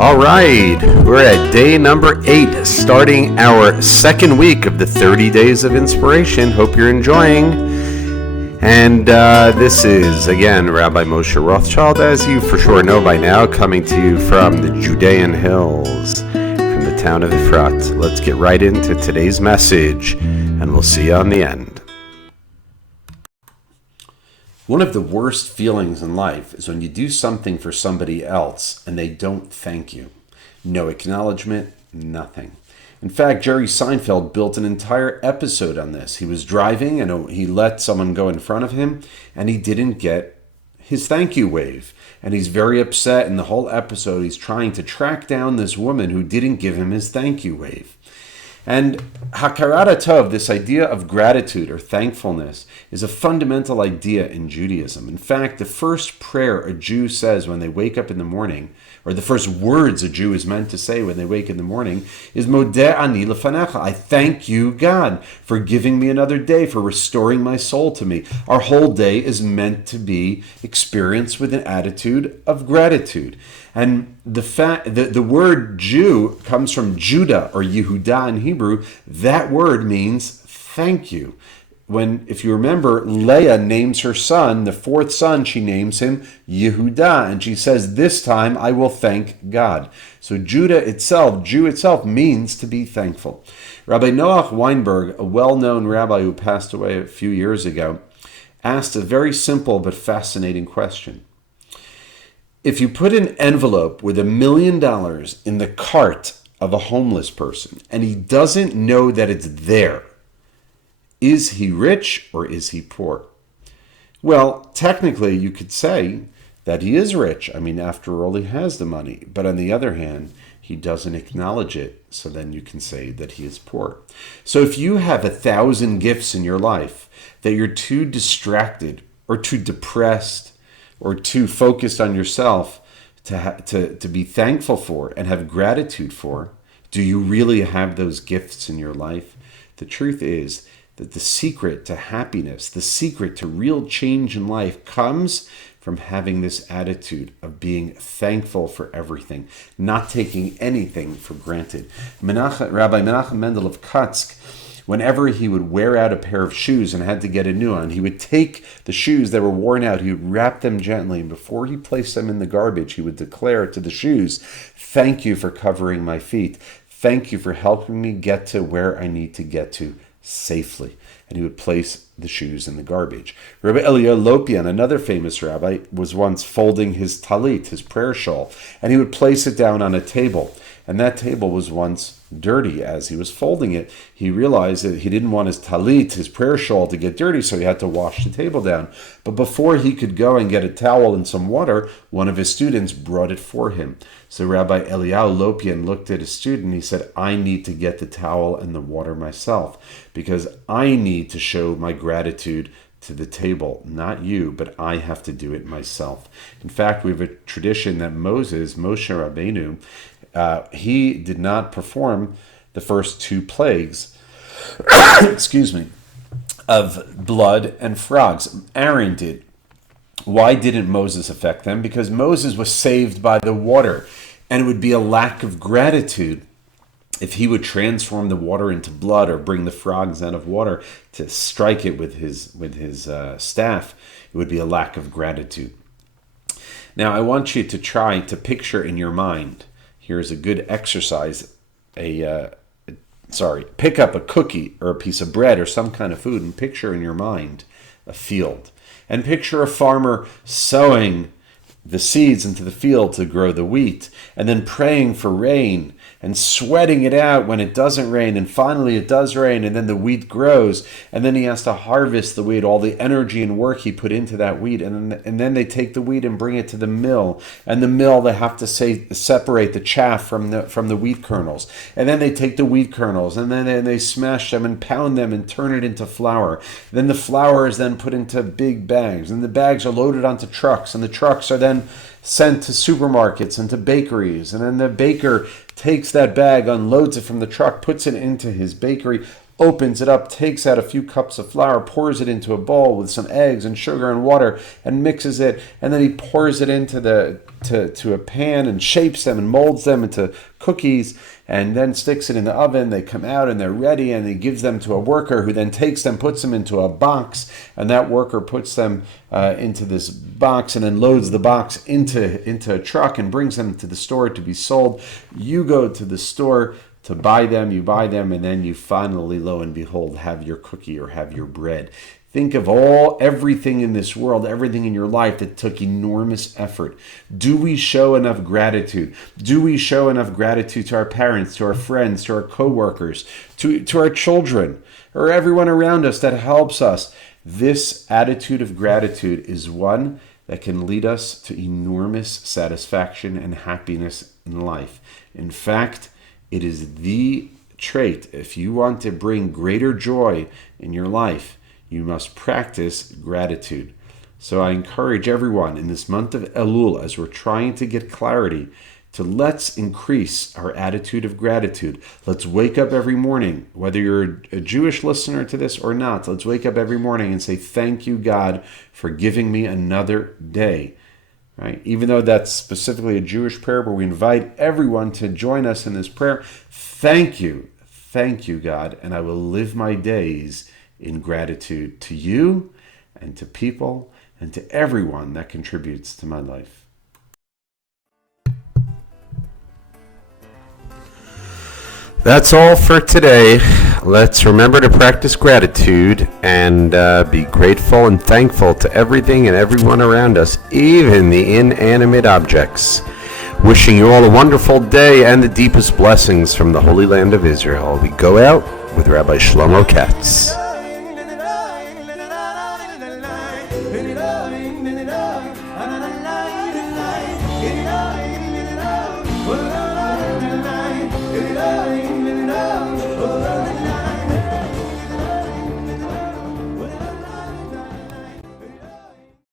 All right, we're at day number 8, starting our second week of the 30 Days of Inspiration. Hope you're enjoying. And this is, again, Rabbi Moshe Rothschild, as you for sure know by now, coming to you from the Judean hills, from the town of Efrat. Let's get right into today's message, and we'll see you on the end. One of the worst feelings in life is when you do something for somebody else and they don't thank you. No acknowledgement, nothing. In fact, Jerry Seinfeld built an entire episode on this. He was driving and he let someone go in front of him and he didn't get his thank you wave. And he's very upset. In the whole episode, he's trying to track down this woman who didn't give him his thank you wave. And Hakarat Tov, this idea of gratitude or thankfulness, is a fundamental idea in Judaism. In fact, the first prayer a Jew says when they wake up in the morning, or the first words a Jew is meant to say when they wake in the morning, is Modeh ani lefanecha. I thank you, God, for giving me another day, for restoring my soul to me. Our whole day is meant to be experienced with an attitude of gratitude. And the word Jew comes from Judah or Yehudah in Hebrew. That word means thank you. If you remember, Leah names her son, the fourth son, she names him Yehudah, and she says, this time I will thank God. So Jew itself means to be thankful. Rabbi Noach Weinberg, a well-known rabbi who passed away a few years ago, asked a very simple but fascinating question. If you put an envelope with $1 million in the cart of a homeless person and he doesn't know that it's there, is he rich or is he poor? Well, technically you could say that he is rich. I mean, after all, he has the money. But on the other hand, he doesn't acknowledge it. So then you can say that he is poor. So if you have 1,000 gifts in your life that you're too distracted or too depressed or too focused on yourself to be thankful for and have gratitude for, do you really have those gifts in your life? The truth is that the secret to happiness, the secret to real change in life comes from having this attitude of being thankful for everything, not taking anything for granted. Rabbi Menachem Mendel of Kutsk, whenever he would wear out a pair of shoes and had to get a new one, he would take the shoes that were worn out, he would wrap them gently, and before he placed them in the garbage, he would declare to the shoes, thank you for covering my feet. Thank you for helping me get to where I need to get to safely. And he would place the shoes in the garbage. Rabbi Eliyahu Lopian, another famous rabbi, was once folding his talit, his prayer shawl, and he would place it down on a table. And that table was once dirty. As he was folding it, he realized that he didn't want his talit, his prayer shawl, to get dirty, so he had to wash the table down. But before he could go and get a towel and some water, one of his students brought it for him. So Rabbi Eliyahu Lopian looked at his student and he said, I need to get the towel and the water myself because I need to show my gratitude to the table, not you, but I have to do it myself. In fact, we have a tradition that Moshe Rabbeinu, he did not perform the first 2 plagues, of blood and frogs. Aaron did. Why didn't Moses affect them? Because Moses was saved by the water, and it would be a lack of gratitude if he would transform the water into blood or bring the frogs out of water to strike it with his staff. It would be a lack of gratitude. Now, I want you to try to picture in your mind. Here's a good exercise. Pick up a cookie or a piece of bread or some kind of food and picture in your mind a field. And picture a farmer sowing the seeds into the field to grow the wheat, and then praying for rain and sweating it out when it doesn't rain, and finally it does rain, and then the wheat grows, and then he has to harvest the wheat, all the energy and work he put into that wheat, and then they take the wheat and bring it to the mill, and the mill, they have to separate the chaff from the wheat kernels, and then they take the wheat kernels, and then they smash them and pound them and turn it into flour. Then the flour is then put into big bags, and the bags are loaded onto trucks, and the trucks are then sent to supermarkets and to bakeries, and then the baker takes that bag, unloads it from the truck, puts it into his bakery, opens it up, takes out a few cups of flour, pours it into a bowl with some eggs and sugar and water, and mixes it, and then he pours it into to a pan and shapes them and molds them into cookies, and then sticks it in the oven. They come out and they're ready, and he gives them to a worker who then takes them, puts them into a box, and that worker puts them into this box and then loads the box into a truck and brings them to the store to be sold. You go to the store to buy them, you buy them, and then you finally, lo and behold, have your cookie or have your bread. Think of everything in this world, everything in your life that took enormous effort. Do we show enough gratitude? Do we show enough gratitude to our parents, to our friends, to our coworkers, to our children, or everyone around us that helps us? This attitude of gratitude is one that can lead us to enormous satisfaction and happiness in life. In fact, it is the trait. If you want to bring greater joy in your life, you must practice gratitude. So I encourage everyone in this month of Elul, as we're trying to get clarity, to let's increase our attitude of gratitude. Let's wake up every morning, whether you're a Jewish listener to this or not, let's wake up every morning and say, thank you, God, for giving me another day. Right? Even though that's specifically a Jewish prayer, but we invite everyone to join us in this prayer. Thank you, God, and I will live my days in gratitude to you and to people and to everyone that contributes to my life. That's all for today. Let's remember to practice gratitude and be grateful and thankful to everything and everyone around us, even the inanimate objects. Wishing you all a wonderful day and the deepest blessings from the Holy Land of Israel. We go out with Rabbi Shlomo Katz. Well,